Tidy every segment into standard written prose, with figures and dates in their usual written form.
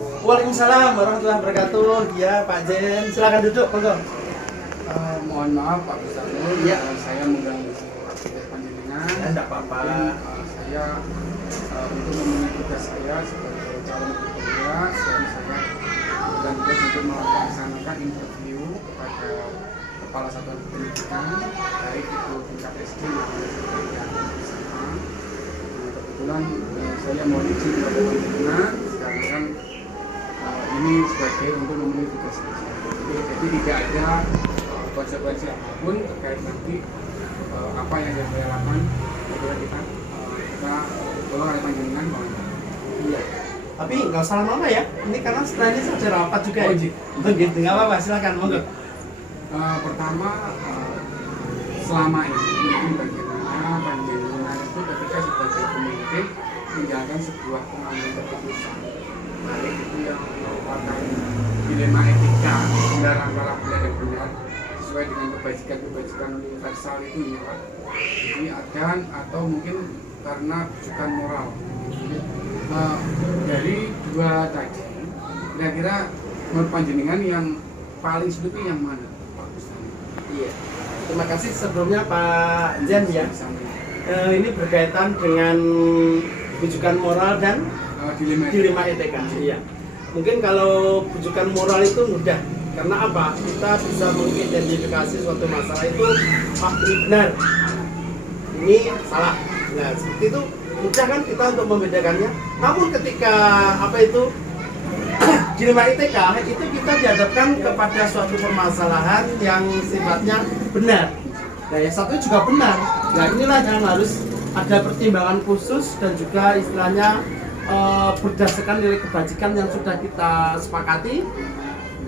Waalaikumsalam warahmatullahi wabarakatuh. Ya Pak Jen, silakan duduk, monggo. Mohon maaf Pak Gusarul, Ya. saya mengganggu aktivitas panjenengan. Tidak apa-apa. Saya untuk memenuhi tugas saya sebagai calon gubernur, saya dan tugas untuk melaksanakan interview kepada kepala satuan pendidikan, baik itu tingkat SD maupun tingkat SMA. Kebetulan saya mohon izin kepada panjenengan sekarang kan ini sebagai untuk memenuhi tugas saya. Jadi tidak ada konsekuensi apapun terkait nanti apa yang saya lakukan. Kemudian kita tolong oleh panjenengan mohon. Iya. Tapi nggak usah lama-lama ya. Ini karena setelah ini saja rapat juga ya. Begitu, nggak apa-apa. Silakan, monggo. Pertama, selama ini mungkin bagaimana panjenengan itu ketika sebagai pemimpin menjalankan sebuah pengambilan keputusan, baik itu yang merupakan dilema etika benar antara benar dan benar sesuai dengan kebajikan universal itu ya Pak. Jadi ada atau mungkin karena bujukan moral. Dari dua tadi, kira-kira menurut panjenengan yang paling sulit yang mana Pak Gusarul? Iya. Terima kasih sebelumnya Pak Jen ya. Ini berkaitan dengan bujukan moral dan dilema etika. Iya. Mungkin kalau bujukan moral itu mudah. Karena apa? Kita bisa mengidentifikasi suatu masalah itu ini benar, ini salah. Nah, seperti itu mudah kan kita untuk membedakannya. Namun ketika dilema etika itu kita dihadapkan kepada suatu permasalahan yang sifatnya benar. Nah, yang satu juga benar. Nah, inilah yang harus ada pertimbangan khusus dan juga istilahnya berdasarkan nilai kebajikan yang sudah kita sepakati.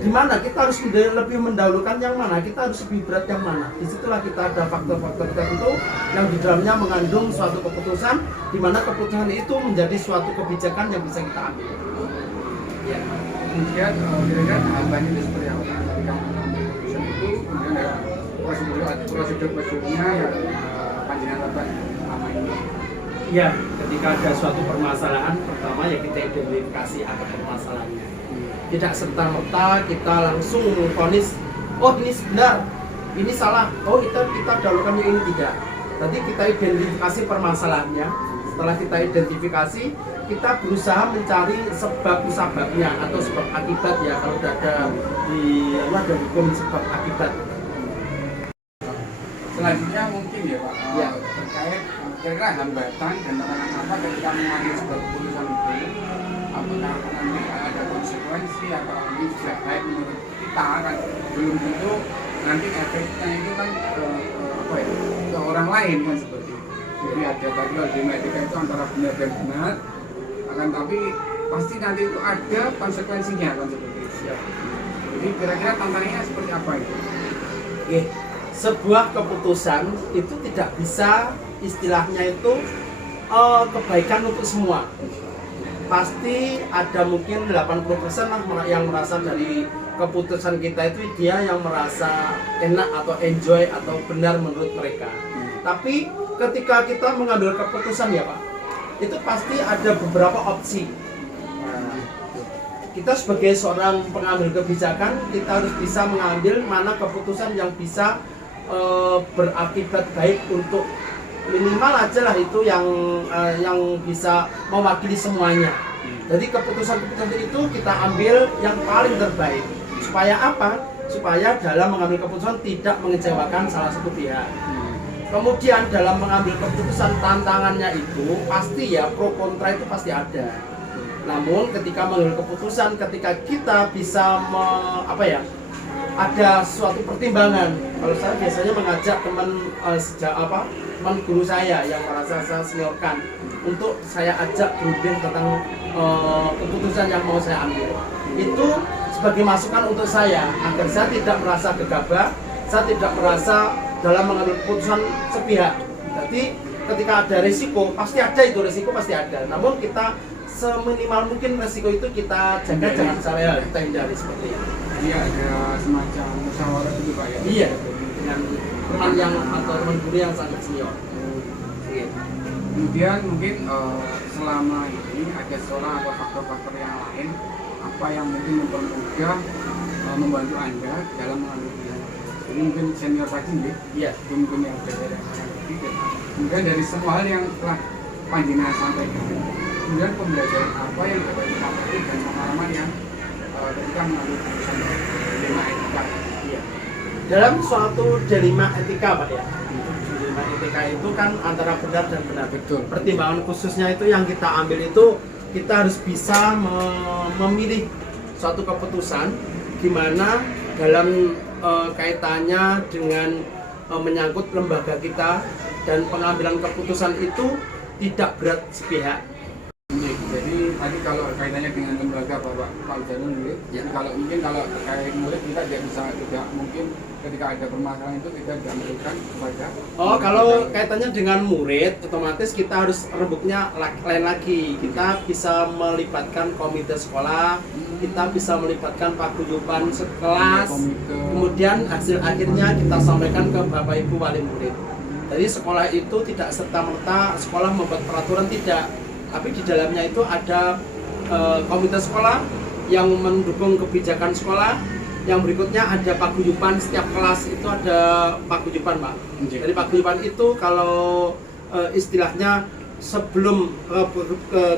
Di mana kita harus lebih mendahulukan yang mana, kita harus lebih berat yang mana. Disitulah kita ada faktor-faktor tertentu yang di dalamnya mengandung suatu keputusan, di mana keputusan itu menjadi suatu kebijakan yang bisa kita ambil. Ya. Kemudian kira-kira tahapannya itu seperti apa? Ketika mengambil keputusan itu, kemudian ada prosedurnya yang panjenengan lakukan selama ini. Ya, ketika ada suatu permasalahan, pertama ya kita identifikasi akar permasalahannya. Tidak serta-merta kita langsung memvonis, oh ini benar, ini salah, oh kita dahulukan yang ini tidak. Tadi kita identifikasi permasalahannya. Setelah kita identifikasi, kita berusaha mencari sebab-musababnya atau sebab akibat ya, kalau ada di hukum sebab akibat. Selanjutnya mungkin ya Pak, Ya. terkait kira-kira hambatan dan tantangan apa ketika mengambil sebuah keputusan itu, apakah nanti ada konsekuensi atau ini sudah baik menurut kita kan belum tentu nanti efeknya itu kan ke orang lain kan seperti itu. Jadi ada tadi dilema etika itu antara benar dan benar, akan tapi pasti nanti itu ada konsekuensinya kan seperti itu. Jadi kira-kira tantangannya seperti apa itu? Oke. Sebuah keputusan itu tidak bisa istilahnya itu kebaikan untuk semua. Pasti ada mungkin 80% lah yang merasa dari keputusan kita itu dia yang merasa enak atau enjoy atau benar menurut mereka. Tapi ketika kita mengambil keputusan ya Pak, itu pasti ada beberapa opsi. Kita sebagai seorang pengambil kebijakan, kita harus bisa mengambil mana keputusan yang bisa berakibat baik untuk minimal aja lah itu yang bisa mewakili semuanya. Jadi keputusan-keputusan itu kita ambil yang paling terbaik. Supaya apa? Supaya dalam mengambil keputusan tidak mengecewakan salah satu pihak. Kemudian dalam mengambil keputusan tantangannya itu pasti ya pro kontra itu pasti ada. Namun ketika mengambil keputusan, ketika kita bisa ada suatu pertimbangan. Kalau saya biasanya mengajak teman teman guru saya yang merasa saya seniorkan untuk saya ajak berunding tentang keputusan yang mau saya ambil. Itu sebagai masukan untuk saya agar saya tidak merasa gegabah, saya tidak merasa dalam mengambil keputusan sepihak. Jadi ketika ada risiko, pasti ada itu risiko pasti ada. Namun kita seminimal mungkin risiko itu kita jaga, jangan sampai kita hindari seperti itu. Iya, ada semacam musyawarah itu Pak ya? Iya, dengan teman yang atau teman guru yang sangat senior. Kemudian mungkin selama ini ada seorang atau faktor-faktor yang lain apa yang mungkin mempermudah membantu Anda dalam mengambil pilihan. Jadi mungkin senior tadi nih, Iya. itu mungkin yang berbeda dengan yang ketiga. Kemudian dari semua hal yang telah panjenengan sampaikan, kemudian pembelajaran apa yang dapat kita petik dan pengalaman yang ketika mengambil keputusan dilema etika. Iya. Dalam suatu dilema etika, Pak ya. Dilema etika itu kan antara benar dan benar. Betul. Pertimbangan khususnya itu yang kita ambil itu kita harus bisa memilih suatu keputusan gimana dalam kaitannya dengan menyangkut lembaga kita dan pengambilan keputusan itu tidak berat sepihak. Jadi tadi kalau kaitannya dengan lembaga Pak Janun, Ya. kalau terkait murid kita tidak mungkin ketika ada permasalahan itu kita diambilkan kepada. Oh, kalau kaitannya dengan murid, otomatis kita harus rembuknya lain lagi. Kita bisa melibatkan komite sekolah, kita bisa melibatkan paguyuban sekelas, kemudian hasil akhirnya kita sampaikan ke Bapak Ibu wali murid. Jadi sekolah itu tidak serta-merta sekolah membuat peraturan, tidak. Tapi di dalamnya itu ada komite sekolah yang mendukung kebijakan sekolah. Yang berikutnya ada paguyuban, setiap kelas itu ada paguyuban, Pak. Jadi paguyuban itu kalau istilahnya sebelum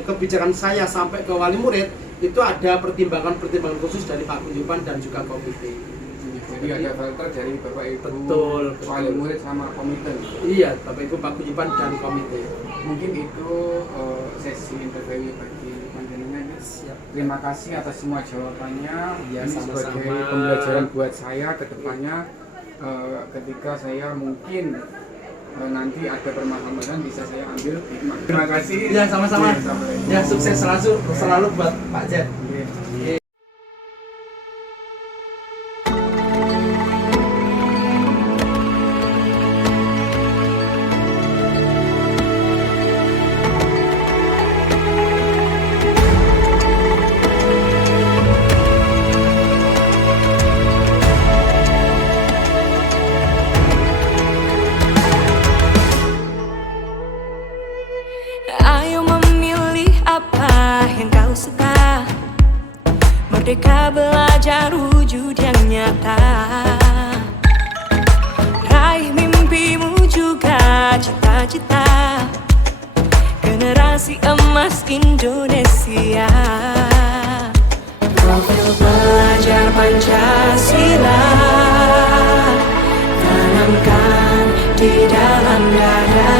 kebijakan saya sampai ke wali murid itu ada pertimbangan-pertimbangan khusus dari paguyuban dan juga komite. Jadi ada filter dari Bapak Ibu Betul, wali murid sama komite. Iya, Bapak Ibu paguyuban dan komite. Mungkin itu sesi interview bagi panjenengan. Siap. Terima kasih atas semua jawabannya. Ya, Ini sama-sama. sebagai pembelajaran buat saya ke depannya ketika saya mungkin nanti ada permasalahan bisa saya ambil hikmah. Terima kasih. Ya, sama-sama. Assalamualaikum. Ya, sukses selalu buat Pak Jet. Oke. Ayo memilih apa yang kau suka. Merdeka belajar wujud yang nyata. Raih mimpimu juga cita-cita. Generasi emas Indonesia. Profil pelajar Pancasila tanamkan di dalam dada.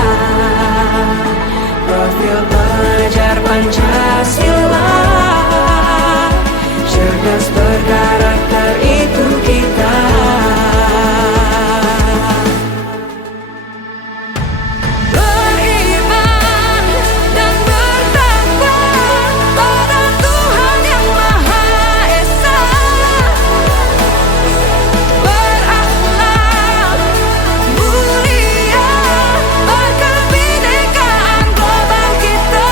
Profil pelajar Pancasila cerdas berkarakter itu kita. Beriman dan bertakwa pada Tuhan yang Maha Esa. Berakhlak mulia berkebinekaan global kita.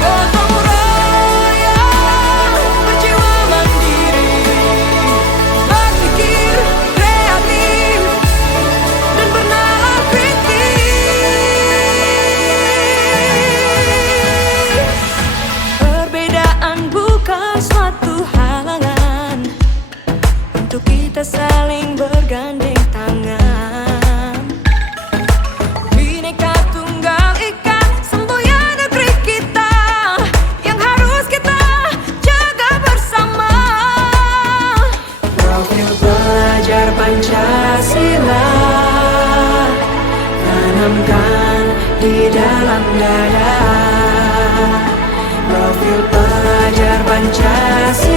Gotong royong berjiwa mandiri, berpikir kreatif dan bernalar kritis. Perbedaan bukan suatu halangan untuk kita saling bergandeng tangan. Bhinneka Tunggal Ika semboyan negeri kita yang harus kita jaga bersama. Profil pelajar Pancasila tanamkan di dalam dada. Profil pelajar Pancasila